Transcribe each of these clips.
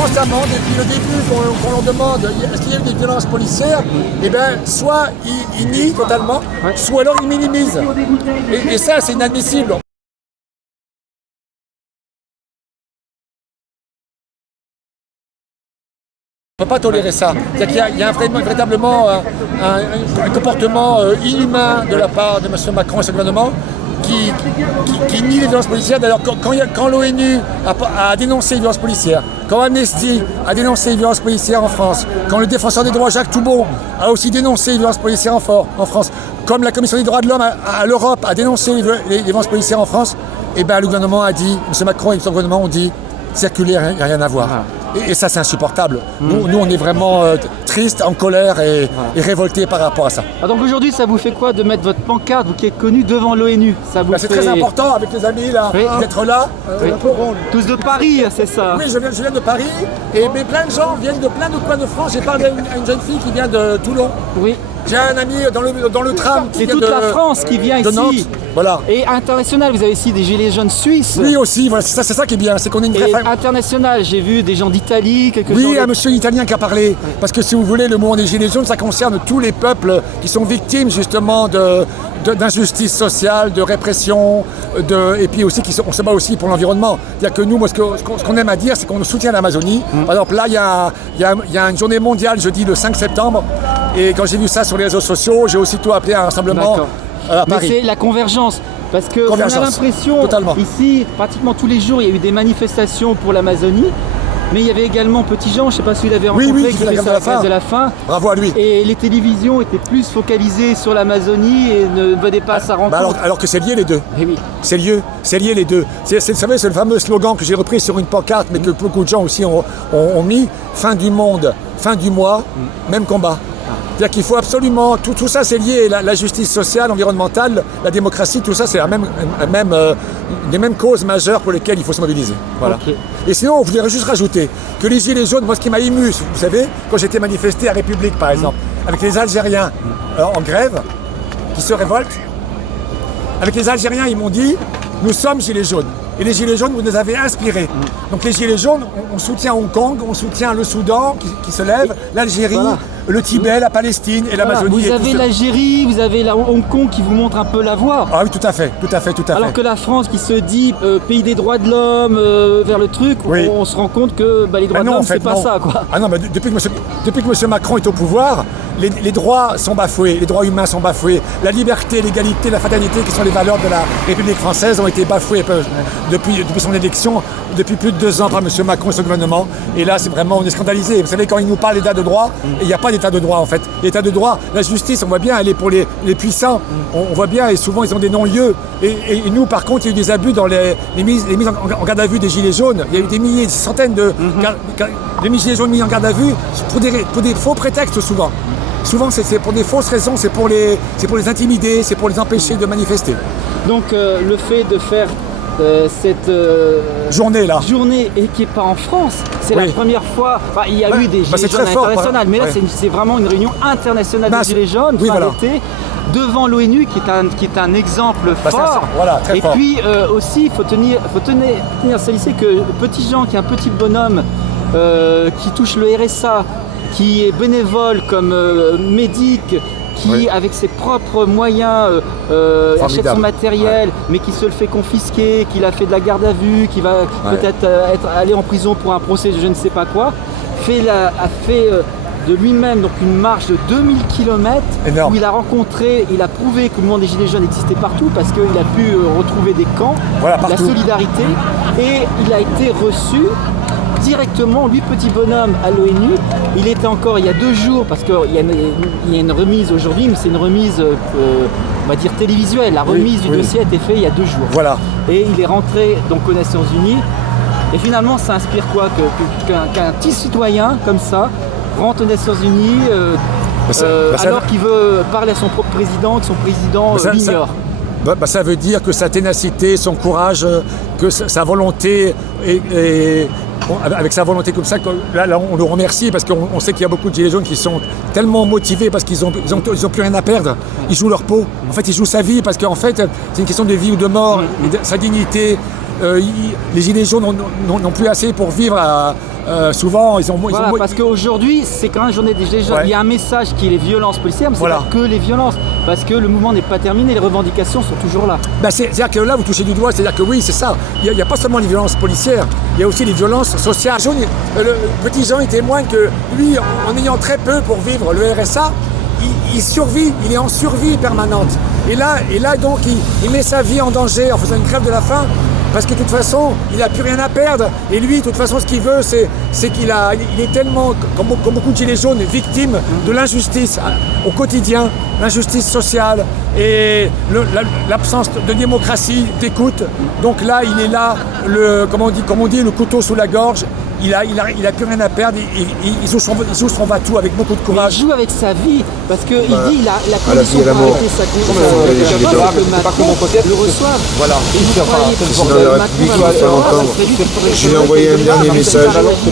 Constamment, depuis le début, qu'on leur demande est-ce qu'il y a eu des violences policières, eh bien, soit ils nient totalement, soit alors ils minimisent. Et ça, c'est inadmissible. On ne peut pas tolérer ça. C'est-à-dire qu'il y a véritablement un comportement inhumain de la part de M. Macron et son gouvernement qui nie les violences policières. D'ailleurs, quand l'ONU a dénoncé les violences policières, quand Amnesty a dénoncé les violences policières en France, quand le défenseur des droits Jacques Toubon a aussi dénoncé les violences policières en France, comme la Commission des droits de l'homme à l'Europe a dénoncé les violences policières en France, et ben le gouvernement a dit, M. Macron et son gouvernement ont dit circuler, il n'y a rien à voir. Et ça, c'est insupportable. Nous, on est vraiment tristes, en colère et révoltés par rapport à ça. Ah, donc aujourd'hui, ça vous fait quoi de mettre votre pancarte, vous qui êtes connu devant l'ONU? C'est très important avec les amis là, d'être là. Tous de Paris, c'est ça? Oui, je viens de Paris, mais plein de gens viennent de plein de coins de France. J'ai parlé à une jeune fille qui vient de Toulon. Oui. J'ai un ami dans le tram qui vient de la France qui vient ici. Nantes. Voilà. Et international, vous avez ici des gilets jaunes suisses. Oui aussi, voilà, c'est ça qui est bien, c'est qu'on est une vraie famille. International, j'ai vu des gens d'Italie, Oui, un monsieur italien qui a parlé. Parce que si vous voulez, le mouvement des gilets jaunes, ça concerne tous les peuples qui sont victimes justement d'injustice sociale, de répression, et puis aussi on se bat aussi pour l'environnement. C'est-à-dire que nous, moi, ce qu'on aime à dire, c'est qu'on soutient l'Amazonie. Par exemple, là, il y a une journée mondiale jeudi le 5 septembre. Et quand j'ai vu ça sur les réseaux sociaux, j'ai aussitôt appelé à un rassemblement à Paris. Mais c'est la convergence. Parce que on a l'impression, ici, pratiquement tous les jours, il y a eu des manifestations pour l'Amazonie. Mais il y avait également Petit Jean, je ne sais pas si vous l'avez rencontré, qui fait sa grève de la faim. Bravo à lui. Et les télévisions étaient plus focalisées sur l'Amazonie et ne venaient pas à sa rencontre. Alors que c'est lié les deux. Eh oui. C'est lié les deux. Vous savez, c'est le fameux slogan que j'ai repris sur une pancarte, mais que beaucoup de gens aussi ont mis. Fin du monde, fin du mois, même combat. C'est-à-dire qu'il faut absolument, tout ça c'est lié, la justice sociale, environnementale, la démocratie, tout ça c'est les mêmes causes majeures pour lesquelles il faut se mobiliser. Voilà. Okay. Et sinon, on voudrait juste rajouter que les gilets jaunes, moi ce qui m'a ému, vous savez, quand j'étais manifesté à République par exemple, avec les Algériens en grève, qui se révoltent, avec les Algériens ils m'ont dit, nous sommes gilets jaunes. Et les gilets jaunes, vous nous avez inspirés. Donc les gilets jaunes, on soutient Hong Kong, on soutient le Soudan qui se lève, l'Algérie, le Tibet, la Palestine et l'Amazonie. Vous avez l'Algérie, vous avez la Hong Kong qui vous montre un peu la voie. Ah oui, tout à fait. Alors que la France qui se dit pays des droits de l'homme, vers le truc, on se rend compte que les droits de l'homme, c'est pas ça, quoi. Ah non, mais depuis que M. Macron est au pouvoir, les droits sont bafoués, les droits humains sont bafoués, la liberté, l'égalité, la fraternité, qui sont les valeurs de la République française, ont été bafouées depuis son élection, depuis plus de 2 ans par M. Macron et son gouvernement. Et là, c'est vraiment, on est scandalisé. Vous savez, quand il nous parle d'état de droit, il n'y a pas d'état de droit en fait. L'état de droit, la justice, on voit bien, elle est pour les puissants. On voit bien, et souvent ils ont des non-lieux. Et nous, par contre, il y a eu des abus dans les mises en garde à vue des gilets jaunes. Il y a eu des milliers, des centaines de gilets jaunes mis en garde à vue pour des faux prétextes souvent. Souvent, c'est pour des fausses raisons, c'est pour les intimider, c'est pour les empêcher de manifester. Donc, le fait de faire cette journée et qui n'est pas en France, c'est la première fois. Enfin, il y a eu des gilets jaunes internationales, mais là c'est vraiment une réunion internationale des gilets jaunes, d'été, devant l'ONU, qui est un exemple fort. Très fort. Puis aussi, il faut tenir à lycée que Petit Jean, qui est un petit bonhomme qui touche le RSA, qui est bénévole comme médic, qui, avec ses propres moyens, achète son matériel, mais qui se le fait confisquer, qu'il a fait de la garde à vue, qui va peut-être aller en prison pour un procès de je ne sais pas quoi, a fait de lui-même donc une marche de 2000 km où il a prouvé que le mouvement des Gilets jaunes existait partout parce qu'il a pu retrouver des camps, la solidarité, et il a été reçu directement, lui, petit bonhomme, à l'ONU. Il était encore il y a 2 jours, parce qu'il y a une remise aujourd'hui, mais c'est une remise, on va dire, télévisuelle. La remise du dossier a été faite il y a 2 jours. Voilà. Et il est rentré donc aux Nations Unies. Et finalement, ça inspire quoi qu'un petit citoyen comme ça rentre aux Nations Unies alors qu'il veut parler à son propre président, que son président l'ignore. Ça veut dire que sa ténacité, son courage, que sa volonté avec sa volonté comme ça, là on le remercie parce qu'on sait qu'il y a beaucoup de gilets jaunes qui sont tellement motivés parce qu'ils ont plus rien à perdre. Ils jouent leur peau. En fait, ils jouent sa vie parce qu'en fait, c'est une question de vie ou de mort, sa dignité. les gilets jaunes n'ont plus assez pour vivre. Souvent, Voilà, parce qu'aujourd'hui, c'est quand même la journée des gilets jaunes. Ouais. Il y a un message qui est les violences policières, mais c'est Voilà. pas que les violences. Parce que le mouvement n'est pas terminé, les revendications sont toujours là. C'est-à-dire que là, vous touchez du doigt, c'est-à-dire que oui, c'est ça. Il n'y a pas seulement les violences policières, il y a aussi les violences sociales. Le petit Jean, il témoigne que lui, en ayant très peu pour vivre le RSA, il survit, il est en survie permanente. Et là donc, il met sa vie en danger en faisant une grève de la faim. Parce que de toute façon, il n'a plus rien à perdre. Et lui, de toute façon, ce qu'il veut, c'est qu'il est tellement, comme beaucoup de gilets jaunes, victime de l'injustice au quotidien, l'injustice sociale et l'absence de démocratie, d'écoute. Donc là, il est là, comme on dit, le couteau sous la gorge. Il a plus rien à perdre, il joue son va-tout avec beaucoup de courage. Il joue avec sa vie, parce qu'il dit la À la vie condition et à la pour mort. arrêter sa Comment que Macron le reçoive. Voilà. Et vous croyez que Président de la République, il faut faire entendre. Je lui ai envoyé un dernier message.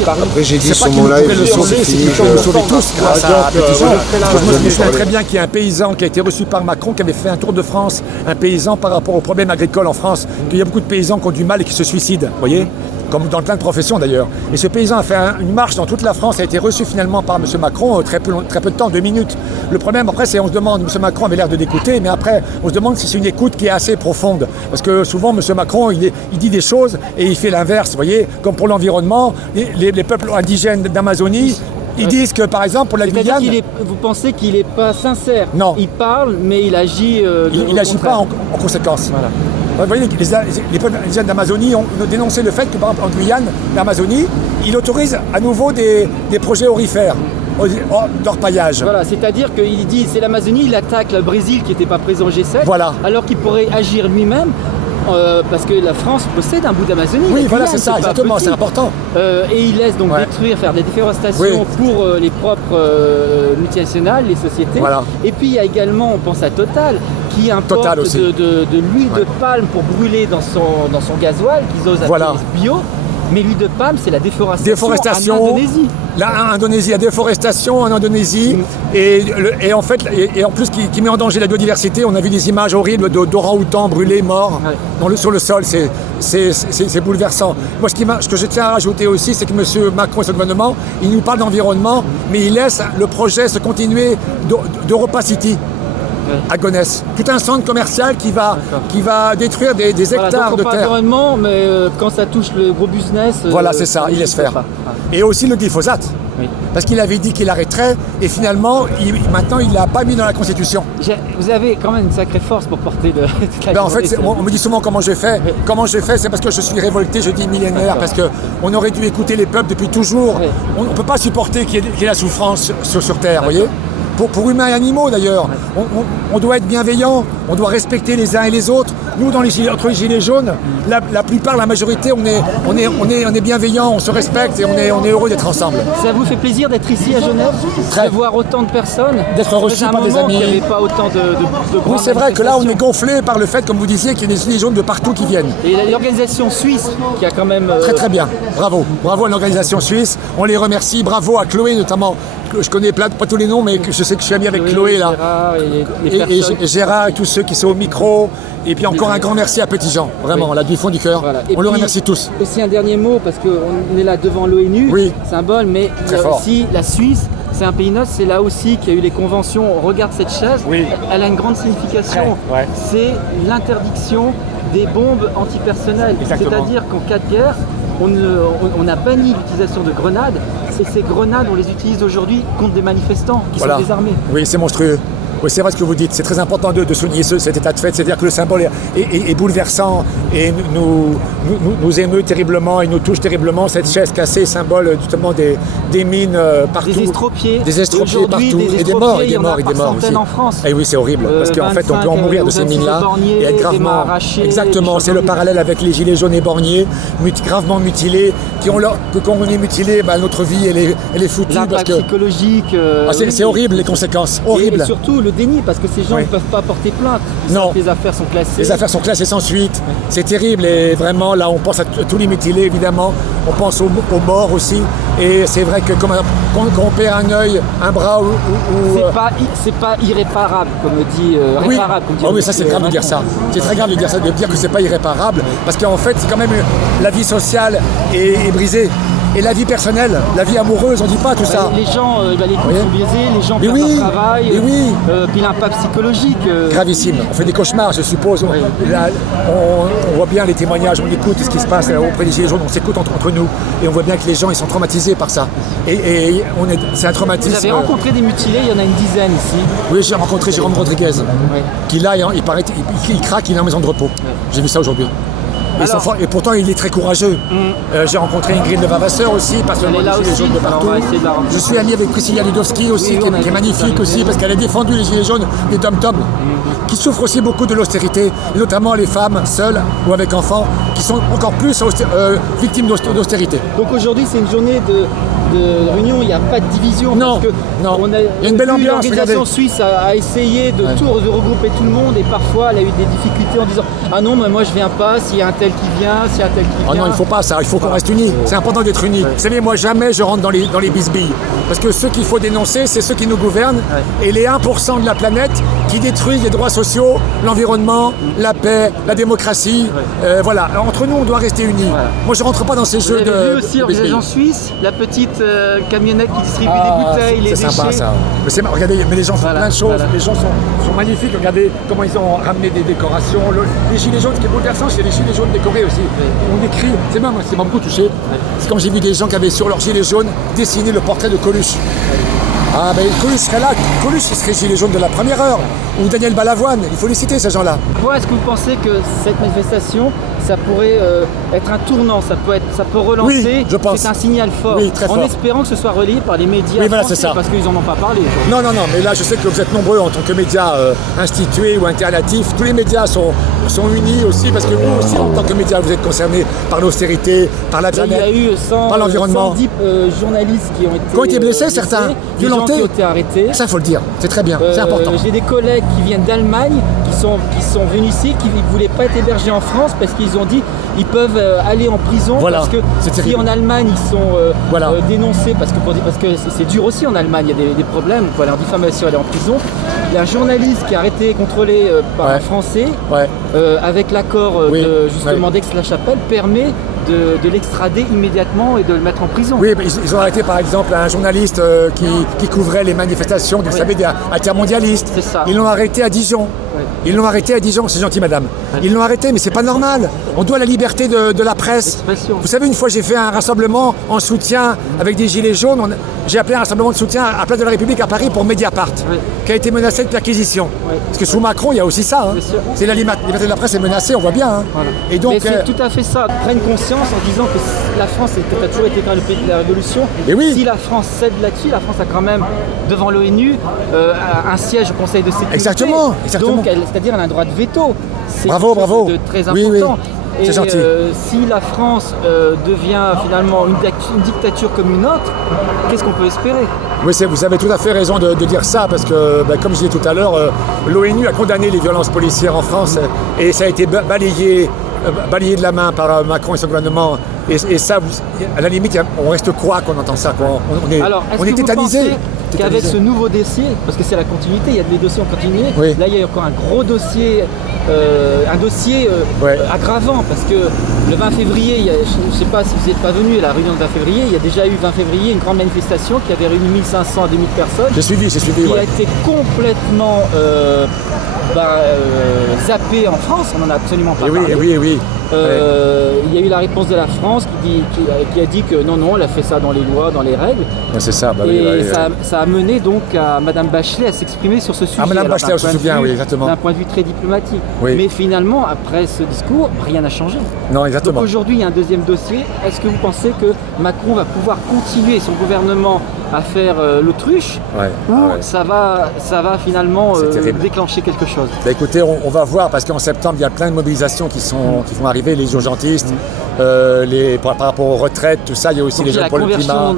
Après, j'ai dit C'est sur pas qu'il mon live, pourrait le c'est sauver, c'est fini. qu'il peut le sauver tous grâce à Petit Jean. Parce que je me je souviens parlais. très bien qu'il y a un paysan qui a été reçu par Macron, qui avait fait un tour de France, un paysan par rapport aux problèmes agricoles en France, qu'il y a beaucoup de paysans qui ont du mal et qui se suicident, vous voyez, comme dans plein de professions d'ailleurs. Et ce paysan a fait une marche dans toute la France, a été reçu finalement par M. Macron, très peu de temps, 2 minutes. Le problème après, c'est on se demande, M. Macron avait l'air de l'écouter, mais après, on se demande si c'est une écoute qui est assez profonde. Parce que souvent, M. Macron, il dit des choses et il fait l'inverse, vous voyez, comme pour l'environnement, les peuples indigènes d'Amazonie, ils disent que par exemple pour la C'est-à-dire Guyane, vous pensez qu'il n'est pas sincère. Non. Il parle, mais il agit il n'agit pas en conséquence. Voilà. Vous voyez, les peuples indigènes d'Amazonie ont dénoncé le fait que, par exemple, en Guyane, l'Amazonie, il autorise à nouveau des projets aurifères, d'orpaillage. Voilà, c'est-à-dire qu'il dit c'est l'Amazonie, il attaque le Brésil qui n'était pas présent au G7, Voilà. alors qu'il pourrait agir lui-même. Parce que la France possède un bout d'Amazonie. Oui, la voilà, Guyane, c'est ça, pas exactement, petit. c'est important. Et il laisse donc Ouais. détruire, faire des déforestations Oui. pour les propres multinationales, les sociétés. Voilà. Et puis il y a également, on pense à Total, qui importe Total aussi. de l'huile Ouais. de palme pour brûler dans son gasoil, qu'ils osent appeler Voilà. bio. Mais l'huile de palme, c'est la déforestation en Indonésie. Là, en Indonésie, la déforestation en Indonésie, et en fait, et en plus qui met en danger la biodiversité. On a vu des images horribles d'orang-outans brûlés, morts Ouais. sur le sol. C'est bouleversant. Moi, ce que je tiens à rajouter aussi, c'est que M. Macron et son gouvernement, il nous parle d'environnement, mais il laisse le projet se continuer d'Europa City. À Gonesse. Tout un centre commercial qui va détruire des Voilà, hectares donc de on parle terre. d'environnement, mais quand ça touche le gros business... Voilà, c'est ça, il laisse faire. pas. Ah. Et aussi le glyphosate. Oui. Parce qu'il avait dit qu'il arrêterait, et finalement, maintenant, il ne l'a pas mis dans la Constitution. Vous avez quand même une sacrée force pour porter toute la Ben, en fait, journée, on me dit souvent comment je fais. Oui. Comment je fais, c'est parce que je suis révolté, je dis millénaire, D'accord. parce qu'on aurait dû écouter les peuples depuis toujours. Oui. On ne peut pas supporter qu'il y ait la souffrance sur Terre, vous voyez. Pour humains et animaux d'ailleurs, on doit être bienveillant, on doit respecter les uns et les autres. Nous, entre les gilets jaunes, la plupart, la majorité, on est bienveillants, on se respecte et on est heureux d'être ensemble. Ça vous fait plaisir d'être ici à Genève, Très. de voir autant de personnes, D'être reçu Ça fait un par des moment amis. qu'il n'y avait pas autant de Oui, grandes c'est vrai que là, on est manifestations. gonflé par le fait, comme vous disiez, qu'il y a des gilets jaunes de partout qui viennent. Et l'organisation suisse qui a quand même... Très très bien, bravo. Bravo à l'organisation suisse, on les remercie. Bravo à Chloé notamment, que je connais pas tous les noms, mais que je sais que je suis ami avec Chloé là. Gérard et les Et personnes. Gérard et tous ceux qui sont au micro. Et puis encore un grand merci à Petit Jean, vraiment, Oui. là du fond du cœur. Voilà. Et On le puis, remercie tous. Aussi un dernier mot, parce qu'on est là devant l'ONU, Oui. symbole, mais il y Très a fort. aussi la Suisse, c'est un pays neutre, c'est là aussi qu'il y a eu les conventions. On regarde cette chaise, Oui. elle a une grande signification. Ouais. C'est l'interdiction des bombes antipersonnelles. Exactement. C'est-à-dire qu'en cas de guerre, on a banni l'utilisation de grenades, et ces grenades, on les utilise aujourd'hui contre des manifestants qui Voilà. sont désarmés. Oui, c'est monstrueux. Oui, c'est vrai ce que vous dites. C'est très important de souligner cet état de fait. C'est-à-dire que le symbole est bouleversant et nous émeut terriblement et nous touche terriblement. Cette chaise cassée, symbole justement des mines partout. Des estropiés. Des Et estropiés aujourd'hui, partout. des Et des morts, estropiés, et des il y en a morts, et des par morts centaines aussi. en France. Et oui, c'est horrible. Parce qu'en fait, on peut en 25, mourir de ces 26 mines-là éborgnés, et être des gravement. mains arrachées, Exactement, des c'est le choses parallèle avec les gilets jaunes éborgnés, gravement mutilés, que quand on est mutilé, notre vie elle est foutue. Parce L'impact que psychologique. c'est horrible les conséquences. Et Horrible. surtout le déni, parce que ces gens Oui. ne peuvent pas porter plainte. Ils Non. savent que les affaires sont classées. Les affaires sont classées sans suite. C'est terrible et vraiment évidemment, là, on pense à tous les mutilés, évidemment. On pense aux morts aussi. Et c'est vrai que quand on perd un œil, un bras C'est pas irréparable, comme dit oui. réparable. Comme dit Oui, ça c'est grave de dire ça. C'est très grave de dire ça, de dire que c'est pas irréparable. Parce qu'en fait, c'est quand même la vie sociale est brisée. Et la vie personnelle, la vie amoureuse, on dit pas tout ça. Les gens, les couples sont biaisés, les gens perdent leur travail, puis l'impact psychologique. Gravissime. On fait des cauchemars, je suppose. Là, on voit bien les témoignages, on écoute ce qui se passe auprès des Gilets jaunes, on s'écoute entre nous. Et on voit bien que les gens, ils sont traumatisés par ça. Et c'est un traumatisme. Vous avez rencontré des mutilés, il y en a une dizaine ici. Oui, j'ai rencontré Jérôme Rodriguez, qui là, il paraît, il craque, il est en maison de repos. J'ai vu ça aujourd'hui. Et pourtant, il est très courageux. J'ai rencontré Ingrid Levavasseur aussi, parce que moi, les Gilets jaunes de partout. Je suis ami avec Priscilla Ludowski aussi, qui est magnifique aussi, parce qu'elle a défendu les Gilets jaunes, les dom-toms, qui souffrent aussi beaucoup de l'austérité, et notamment les femmes seules ou avec enfants, qui sont encore plus victimes d'austérité. Donc aujourd'hui, c'est une journée de réunion, il n'y a pas de division. Non, parce que il y a une belle ambiance. L'organisation suisse a essayé de regrouper tout le monde, et parfois elle a eu des difficultés en disant « Ah non, mais moi je viens pas, s'il y a un tel qui vient, s'il y a un tel qui vient. » Ah non, il faut pas ça, il faut qu'on reste unis. C'est important d'être unis. Vous savez, moi jamais je rentre dans les bisbilles. Parce que ceux qu'il faut dénoncer, c'est ceux qui nous gouvernent. Et les 1% de la planète qui détruisent les droits sociaux, l'environnement, la paix, la démocratie. Voilà, alors, entre nous, on doit rester unis. Moi, je rentre pas dans ces jeux de... Vous avez vu aussi l'organisation suisse, la petite camionnette qui distribue des bouteilles, les déchets. C'est sympa ça. Regardez, mais les gens font plein de choses. Les gens sont magnifiques. Regardez comment ils ont ramené des décorations. Les gilets jaunes, ce qui est bouleversant, c'est les gilets jaunes décorés aussi. On écrit, ça m'a beaucoup touché. C'est quand j'ai vu des gens qui avaient sur leur gilet jaune dessiné le portrait de Coluche. Ah ben Coluche serait là, Coluche il serait gilet jaune de la première heure, ou Daniel Balavoine, il faut les citer ces gens-là. Pourquoi est-ce que vous pensez que cette manifestation, ça pourrait être un tournant, ça peut relancer, oui, je pense. C'est un signal fort, très fort. En espérant que ce soit relayé par les médias voilà, français, c'est ça. Parce qu'ils n'en ont pas parlé. Non, mais là je sais que vous êtes nombreux en tant que médias institués ou alternatifs, tous les médias sont unis aussi, parce que vous aussi en tant que médias vous êtes concernés par l'austérité, par la planète, il y a eu par l'environnement. 110 journalistes qui ont été blessés, certains, violentés. Qui ont été arrêtés. Ça faut le dire, c'est très bien, c'est important. J'ai des collègues qui viennent d'Allemagne, qui sont venus ici, qui ne voulaient pas être hébergés en France parce qu'ils ont dit ils peuvent aller en prison, parce que si en Allemagne ils sont dénoncés, parce que c'est dur aussi en Allemagne, il y a des problèmes, on peut aller en diffamation, aller en prison. Il y a un journaliste qui a arrêté et contrôlé par un Français, avec l'accord justement d'Aix-la-Chapelle, permet de l'extrader immédiatement et de le mettre en prison. Oui, ils ont arrêté par exemple un journaliste qui couvrait les manifestations, vous savez, intermondialistes. C'est ça. Ils l'ont arrêté à Dijon. Ils l'ont arrêté à Dijon, c'est gentil madame. Ils l'ont arrêté, mais c'est pas normal. On doit la liberté de la presse. Vous savez, une fois j'ai fait un rassemblement en soutien avec des gilets jaunes. J'ai appelé un rassemblement de soutien à Place de la République à Paris pour Mediapart, qui a été menacé de perquisition. Parce que sous Macron, il y a aussi ça. C'est la liberté de la presse est menacée, on voit bien. Et donc, mais c'est tout à fait ça. Prennent conscience en disant que la France a toujours été le pays de la Révolution. Et oui. Si la France cède là-dessus, la France a quand même, devant l'ONU, un siège au Conseil de sécurité. Exactement. Donc, c'est-à-dire elle a un droit de veto. C'est bravo. De très important. Oui. C'est gentil. Si la France devient finalement une dictature comme une autre, qu'est-ce qu'on peut espérer? Oui, vous avez tout à fait raison de dire ça, parce que, comme je disais tout à l'heure, l'ONU a condamné les violences policières en France et ça a été balayé de la main par Macron et son gouvernement. Et ça, à la limite, on reste quoi qu'on entend ça, quoi. On est tétanisé. Qu'avec ce nouveau dossier, parce que c'est la continuité, il y a des dossiers en continuité, là il y a encore un gros dossier, aggravant, parce que le 20 février, je ne sais pas si vous n'êtes pas venu à la réunion de 20 février, il y a déjà eu 20 février une grande manifestation qui avait réuni 1500 à 2000 personnes. J'ai suivi. Qui a été complètement zappée en France, on n'en a absolument pas parlé. Oui. Il y a eu la réponse de la France qui a dit que non, elle a fait ça dans les lois, dans les règles. C'est ça. Ça a mené donc à Madame Bachelet à s'exprimer sur ce sujet. Madame Bachelet, on se souvient, oui, exactement. D'un point de vue très diplomatique. Oui. Mais finalement, après ce discours, rien n'a changé. Non, exactement. Donc aujourd'hui, il y a un deuxième dossier. Est-ce que vous pensez que Macron va pouvoir continuer son gouvernement à faire l'autruche, ou ça va finalement déclencher quelque chose? Écoutez, on va voir, parce qu'en septembre, il y a plein de mobilisations qui vont arriver, les urgentistes, par rapport aux retraites, tout ça, il y a aussi les jeunes pour le climat.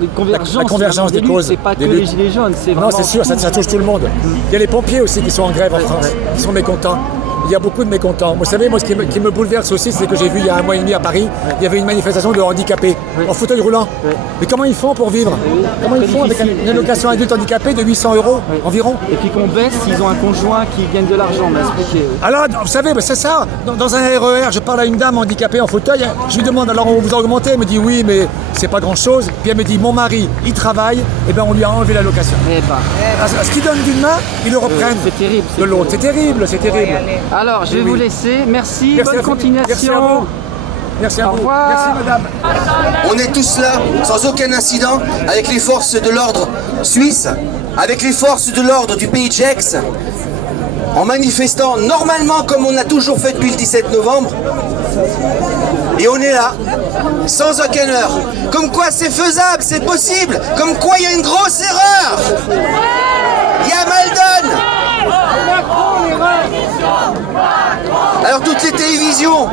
La convergence des causes. C'est pas que les gilets jaunes, c'est vraiment... Non, c'est sûr, ça touche tout le monde. Il y a les pompiers aussi qui sont en grève en France, qui sont mécontents. il y a beaucoup de mécontents. Vous savez, moi, ce qui me bouleverse aussi, c'est que j'ai vu il y a 1 mois et demi à Paris, il y avait une manifestation de handicapés en fauteuil roulant. Mais comment ils font pour vivre? Comment ils font avec une allocation adulte handicapé de 800 € environ? Et puis qu'on baisse s'ils ont un conjoint qui gagne de l'argent, on m'a expliqué. Alors, vous savez, c'est ça. Dans un RER, je parle à une dame handicapée en fauteuil. Je lui demande, alors on vous a augmenté? Elle me dit oui, mais c'est pas grand-chose. Puis elle me dit, mon mari, il travaille, et ben on lui a enlevé l'allocation. Eh ben, Ce qu'il donne d'une main, ils le reprennent c'est terrible. de l'autre. C'est terrible, c'est terrible. Alors, je vais vous laisser. Merci, Merci à bonne vous. continuation. Merci à vous. Merci à Au vous. revoir. Merci madame. On est tous là, sans aucun incident, avec les forces de l'ordre suisses, avec les forces de l'ordre du pays Gex, en manifestant normalement comme on a toujours fait depuis le 17 novembre. Et on est là, sans aucune heure. Comme quoi c'est faisable, c'est possible. Comme quoi il y a une grosse erreur. Il y a Maldon. Alors toutes les télévisions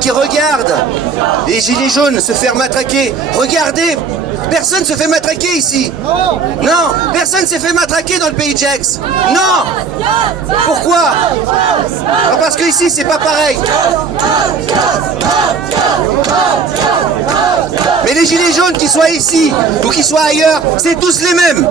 qui regardent les gilets jaunes se faire matraquer, regardez, personne ne se fait matraquer ici. Non, personne ne s'est fait matraquer dans le pays Gex. Non. Pourquoi? Alors parce que ici c'est pas pareil. Mais les gilets jaunes, qu'ils soient ici ou qu'ils soient ailleurs, c'est tous les mêmes.